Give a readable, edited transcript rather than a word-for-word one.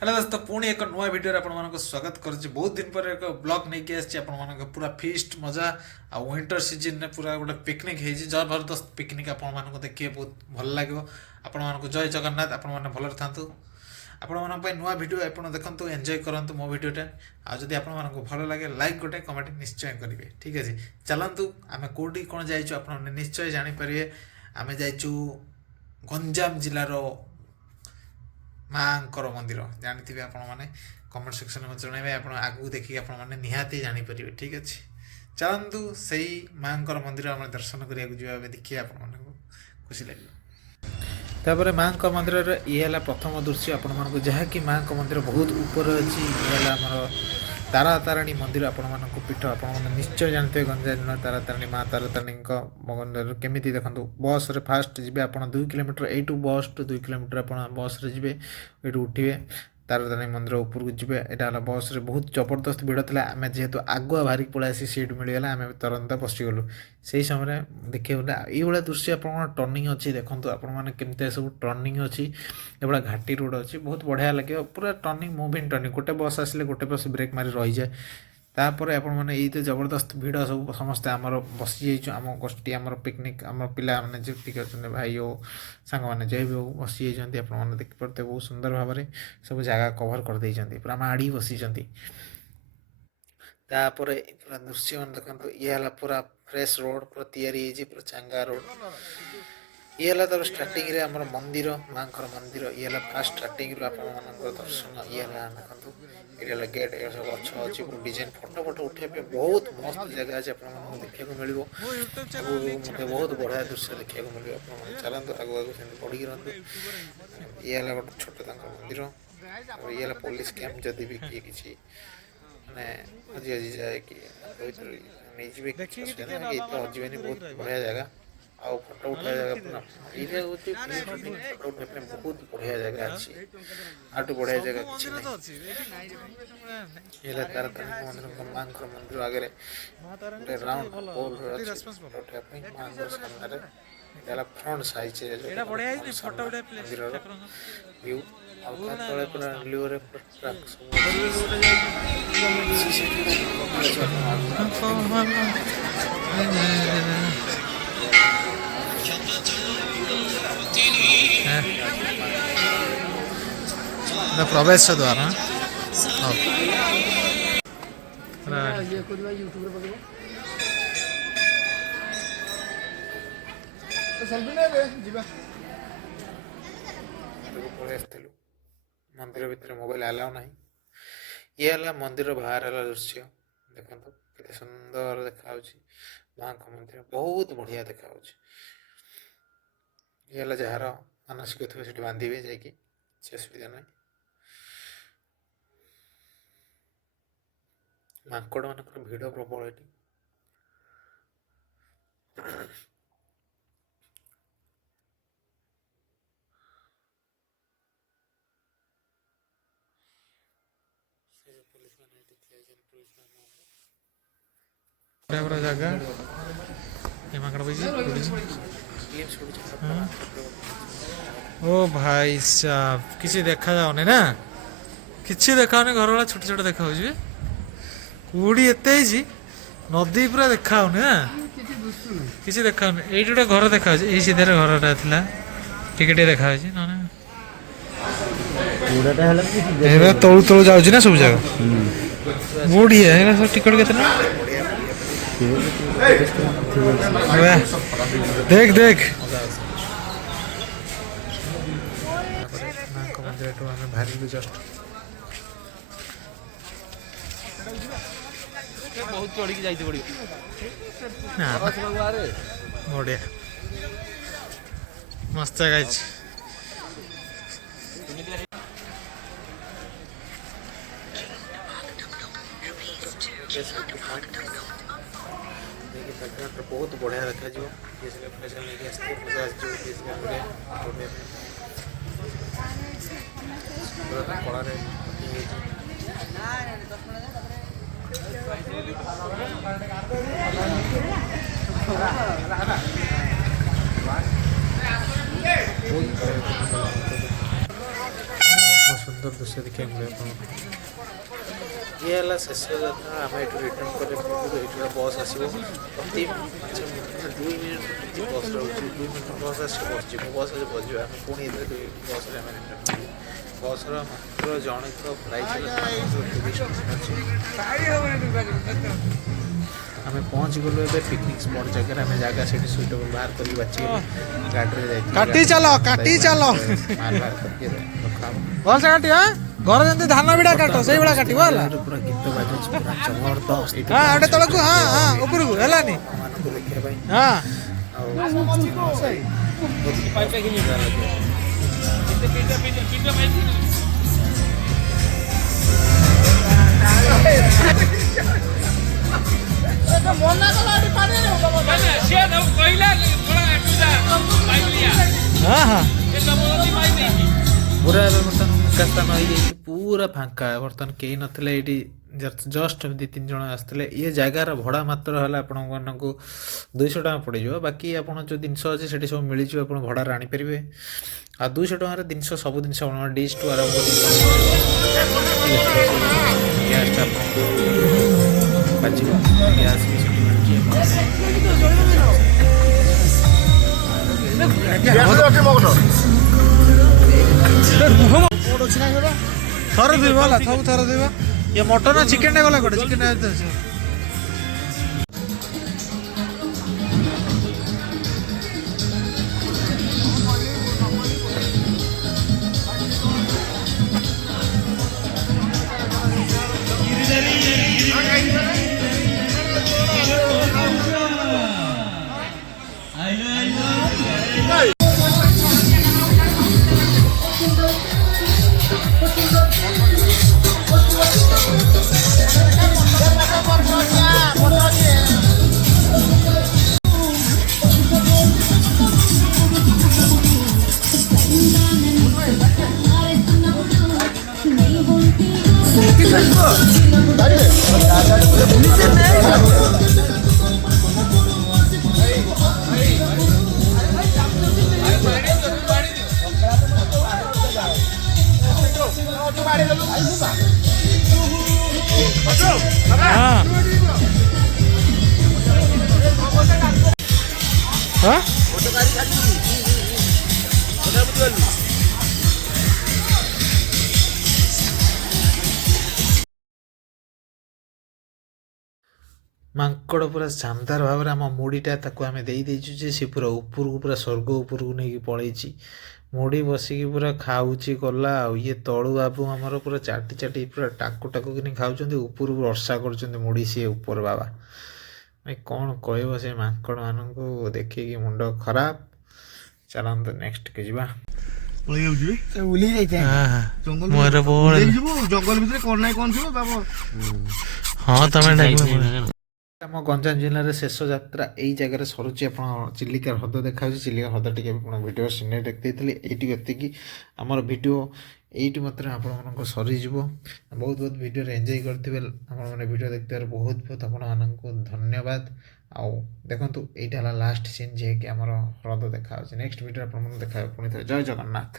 Hello दोस्तों पुणी एक नुआ वीडियो आपको स्वागत करुच्ची। बहुत दिन पर एक ब्लॉग नहीं आसी पूरा फीस्ट मजा आ विंटर सीजन में पूरा गोटे पिकनिक है जबरदस्त पिकनिक आपको देखिए बहुत भल लगे। आपको जय जगन्नाथ आपण मैंने भलर था आपण नुआ वीडियो आप देखते एंजॉय करूँ मो वीडियोटा आदि आपको भल लगे लाइक गोटे कमेंट निश्चय करेंगे। ठीक अच्छे चलतु आम कौटी कौन जाइए आप निश्चय जानीपर आम जाइचु गंजाम जिलार माँकर मंदिर जानते आपण मैंने कमेंट सेक्शन में जनइबे आप आगू देखिए आप निहाती जानीपर। ठीक अच्छे चलतु से माँकर मंदिर आम दर्शन करा देखिए आप खुशी लगे। तापर माँ मंदिर ये है प्रथम दृश्य आपण मानक जहाँकि माँ मंदिर बहुत ऊपर अच्छी ये आमर तारा तारिणी मंदिर आपण मानक पीठ आप निश्चय जानते गंजाम तारा तारिणी माँ तारा तारिणी मंदिर केमी देखो बस रे फास्ट जी आप 2 किलोमीटर यू बस टू 2 किलोमीटर आप बस रे जी ये उठे तारा तारिणी मंदिर उपरको जी यहाँ बस रे बहुत जबरदस्त भिड़ था। आम जेहेतु आगुआ बाहरी पलि आसी सीट मिलगला आम तुरंत पशिगलु से समय देखिए ये दृश्य आप टर्निंग अच्छी देखो आपमती सब टर्निंग अच्छी ये घाटी रोड अच्छी बहुत बढ़िया लगे पूरा टर्निंग मुविंग टर्निंग गोटे बस आसिले गोटे बस ब्रेक मारी रही जाए तापर आपण ये जबरदस्त भिड़ सब समस्ते आमर बसी जाइए आम गोष्ठी आम पिकनिक आम पिला मैंने जी अच्छा भाई हो सांग मैंने जय भी हो बसी जाइए आपने देखिपे बहुत सुंदर भाव में सब जगह कभर कर देते पूरा माड़ी बसी तापर पूरा दृश्य मैंने देखो ये है पूरा फ्रेश रोड पूरा तैयारी पूरा चांगा रोड ये है तर स्टार्टिंग रे आमर मंदिर माँ मंदिर ये है फास्ट स्टार्टिंग रू आप दर्शन ये है देखो ये गेट ये सब गच अच्छी डिजाइन फोटो फोटो उठाई बहुत मस्त जगह अच्छे आपको देखा मिले मतलब बहुत बढ़िया दृश्य देखा मिले आप चलते आगू आगू से बढ़ी रहा ये है गोटे छोट मंदिर और ये पुलिस कैंप जदि भी किए किसी मैंने हजी हजी जाए कि नहीं जी हजबे बहुत बढ़िया जगह आ फोटो उठा जगह ये फोटो उठाई बहुत बढ़िया जगह अच्छी आठ बढ़िया जगह किसी ये तार मंदिर माँ मंदिर आगे गोटे राउंड पोल उठाई माँ सामने फ्रंट साइज मंदिर व्यू तले पूरा ब्लूरे प्रवेश द्वार मंदिर भितर मोबाइल अलाउ ना ये है मंदिर बाहर है दृश्य देखो के सुंदर देखा माँ मंदिर बहुत बढ़िया देखा ये है जार मानसिक थी बांधे जाकि असुविधा ना माकड़ मान भिड़ प्रबल ये जगह ओ भाई साहब किसी देखा जाऊनी ना किसी देखा घर वाला छोट छोट देखा कूड़ी एत नदी पूरा देखा ना किसी देखा ये गोटे घर देखा ये सीधार घर था टिके देखा तलू तलू जाऊँ ना सब जगह बढ़िया है टिकट के देख देख मंदिर जस्ट बहुत चढ़ी जाइए बढ़िया मस्त जगह बहुत बढ़िया देखा कलारे ସୁନ୍ଦର ଦୃଶ୍ୟ ଦେଖିବାକୁ ମିଳିବ ଆପଣଙ୍କୁ। ଇଏ ହେଲା ଶେଷ ଯାତ୍ରା। ଆମେ ଏଠୁ ରିଟର୍ନ କରିବା ପୂର୍ବରୁ ଏଇଠି ଗୋଟେ ବସ୍ ଆସିବ। ପ୍ରତି 2 ମିନିଟ୍ ପ୍ରତି ବସ୍ ରହୁଛି। 2 ମିନିଟ୍ ବସ୍ ଆସିବ, ବସ୍ ଯିବ, ବସ୍ ଆସିବ, ବସ୍ ଯିବ। ଆମେ ପୁଣି ଏଥିରେ ବସ୍ରେ ଆମେ ରିଟର୍ନ କରିବୁ। ବସ୍ର ମାତ୍ର ଜଣକ ପ୍ରାଇସ୍ ହେଲା 30 ଟଙ୍କା ଅଛି। ଆମେ ପହଞ୍ଚିଗଲୁ ଏବେ ପିକନିକ୍ ସ୍ପଟ୍ ଜାଗାରେ। ଆମେ ଜାଗା ସେଇଠି ସୁଇଟେବଲ୍ ବାହାର କରିକି ବାଛିଗଲୁ। ଗାଡ଼ିରେ ଯାଇଥିଲୁ, କାଟି ଚାଲ କାଟି ଚାଲ ମାଲ୍ ବାହାର କରିକି ରଖାହବ। ଭଲସେ କାଟି ଘର ଯେମିତି ଧାନ ବିଡ଼ା କାଟ ସେଇଭଳିଆ କାଟିବ ହେଲା। ପୁରା ଗୀତ ବାଜୁଛି, ପୁରା ଜବରଦସ୍ତ। ହଁ ଏଟେ ତଳକୁ, ହଁ ହଁ ଉପରକୁ ହେଲାନି, ମାନଙ୍କୁ ଦେଖିବା ପାଇଁ ହଁ ଆଉ ସମସ୍ତଙ୍କ ସେଇ ବହୁତ ମଜା ଲାଗିବ। ହଁ ହଁ ପୁରା ଏବେ ବର୍ତ୍ତମାନ ଫାଙ୍କା ସ୍ଥାନ ହେଇଯାଇଛି, ପୁରା ଫାଙ୍କା। ବର୍ତ୍ତମାନ କେହି ନଥିଲେ ଏଇଠି, ଜଷ୍ଟ 2-3 ଜଣ ଆସିଥିଲେ। ଇଏ ଜାଗାର ଭଡ଼ା ମାତ୍ର ହେଲା ଆପଣମାନଙ୍କୁ 200 ଟଙ୍କା ପଡ଼ିଯିବ। ବାକି ଆପଣ ଯେଉଁ ଜିନିଷ ଅଛି ସେଠି ସବୁ ମିଳିଯିବ, ଆପଣ ଭଡ଼ାରେ ଆଣିପାରିବେ। ଆଉ 200 ଟଙ୍କାରେ ଜିନିଷ, ସବୁ ଜିନିଷ ଆପଣଙ୍କ ଡିସ୍ଠୁ ଆରମ୍ଭ କରି ଗ୍ୟାସ୍ଟା ଆପଣଙ୍କୁ ବାଜିବ। ଗ୍ୟାସ୍ ବି ସେଠି ମିଳୁଛି। ଥରେ ଧୋଇବ ହେଲା, ସବୁ ଥରେ ଧୋଇବ। ଇଏ ମଟନ ଚିକେନଟା ଗଲା କୋଟେ, ଚିକେନଟା ମାଙ୍କଡ଼ ପୁରା ଶାନଦାର ଭାବରେ ଆମ ମୁଢ଼ିଟା ତାକୁ ଆମେ ଦେଇଦେଇଛୁ ଯେ ସେ ପୁରା ଉପରକୁ, ପୁରା ସ୍ୱର୍ଗ ଉପରକୁ ନେଇକି ପଳେଇଛି। ମୁଢ଼ି ବସିକି ପୁରା ଖାଉଛି ଗଲା। ଆଉ ଇଏ ତଳୁ ବାବୁ ଆମର ପୁରା ଚାଟି ଚାଟି ପୁରା ଟାକୁ କିନି ଖାଉଛନ୍ତି, ଉପରକୁ ବର୍ଷା କରୁଛନ୍ତି ମୁଢ଼ି। ସିଏ ଉପର ବାବା ଭାଇ କ'ଣ କହିବ ସେ ମାଙ୍କଡ଼ମାନଙ୍କୁ ଦେଖିକି ମୁଣ୍ଡ ଖରାପ। ଚାଲନ୍ତୁ ନେକ୍ସଟକୁ ଯିବା। ଜଙ୍ଗଲ ଭିତରେ କ'ଣ ନାହିଁ କ'ଣ ଥିବ ତାପରେ ହଁ ତମେ ଆମ ଗଞ୍ଜାମ ଜିଲ୍ଲାରେ ଶେଷ ଯାତ୍ରା ଏଇ ଜାଗାରେ ସରୁଛି। ଆପଣ ଚିଲିକା ହ୍ରଦ ଦେଖାଯାଉଛି। ଚିଲିକା ହ୍ରଦ ଟିକେ ଆପଣ ଭିଡ଼ିଓ ସିନେରି ଦେଖିଦେଇଥିଲି। ଏଇଠି ଏତିକି ଆମର ଭିଡ଼ିଓ ଏଇଠି ମାତ୍ର ଆପଣମାନଙ୍କ ସରିଯିବ। ବହୁତ ବହୁତ ଭିଡ଼ିଓରେ ଏନ୍ଜୟ କରିଥିବେ। ଆପଣମାନେ ଭିଡ଼ିଓ ଦେଖିଥିବାରୁ ବହୁତ ବହୁତ ଆପଣମାନଙ୍କୁ ଧନ୍ୟବାଦ। ଆଉ ଦେଖନ୍ତୁ, ଏଇଟା ହେଲା ଲାଷ୍ଟ ସିନ୍, ଯିଏକି ଆମର ହ୍ରଦ ଦେଖାଯାଉଛି। ନେକ୍ସଟ ଭିଡ଼ିଓରେ ଆପଣମାନଙ୍କୁ ଦେଖାହେବ ପୁଣି ଥରେ। ଜୟ ଜଗନ୍ନାଥ।